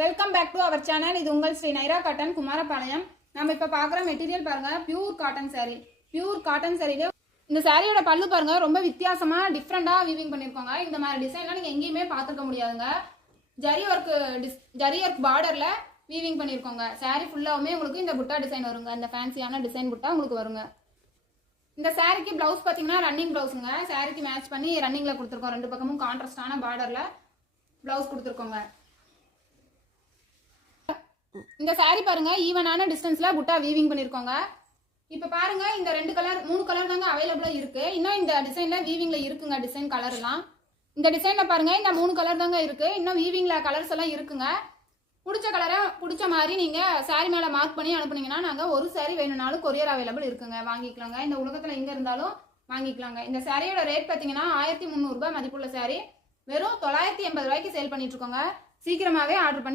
Welcome back to our channel. இது உங்கள் Sri Naira cotton Kumarapalayam. நம்ம இப்போ பார்க்குற மெட்டீரியல் பாருங்க, pure cotton sari. Pure cotton சாரியில இந்த சாரியோட பல்லு பாருங்க, ரொம்ப வித்தியாசமா டிஃப்ரெண்டா வீவிங் பண்ணியிருக்கோங்க. இந்த மாதிரி டிசைன்லாம் நீங்கள் எங்கேயுமே பார்த்துருக்க முடியாதுங்க. ஜரி ஒர்க் பார்டர்ல வீவிங் பண்ணியிருக்கோங்க. சாரீ ஃபுல்லாவுமே உங்களுக்கு இந்த புட்டா டிசைன் வருங்க. இந்த ஃபேன்சியான டிசைன் புட்டா உங்களுக்கு வருங்க. இந்த சாரிக்கு பிளவுஸ் பார்த்தீங்கன்னா ரன்னிங் பிளவுஸுங்க. சாரிக்கு மேட்ச் பண்ணி ரன்னிங்ல கொடுத்துருக்கோம். ரெண்டு பக்கமும் கான்ட்ராஸ்டான பார்டர்ல பிளவுஸ் கொடுத்துருக்கோங்க. இந்த சாரி பாருங்க, ஈவனான டிஸ்டன்ஸ்ல புட்டா வீவிங் பண்ணிருக்கோங்க. இப்ப பாருங்க, இந்த மூணு கலர் தாங்க அவைலபிளா இருக்கு. இன்னும் இந்த டிசைன்ல வீவிங்ல இருக்குங்க. டிசைன் கலர் எல்லாம் இந்த டிசைன்ல பாருங்க, இந்த 3 கலர் தாங்க இருக்கு. இன்னும் வீவிங்ல கலர்ஸ் எல்லாம் இருக்குங்க. பிடிச்ச கலரை பிடிச்ச மாதிரி நீங்க சாரி மேல மார்க் பண்ணி அனுப்புனீங்கன்னா நாங்க ஒரு சாரி வேணும்னாலும் கொரியர் அவைலபிள் இருக்குங்க, வாங்கிக்கலாங்க. இந்த உலகத்துல எங்க இருந்தாலும் வாங்கிக்கலாங்க. இந்த சாரியோட ரேட் பாத்தீங்கன்னா 1300 ரூபாய் மதிப்புள்ள சாரி வெறும் 980 ரூபாய்க்கு சேல் பண்ணிட்டு இருக்கோங்க. சீக்கிரமாவே ஆர்டர் பண்ணி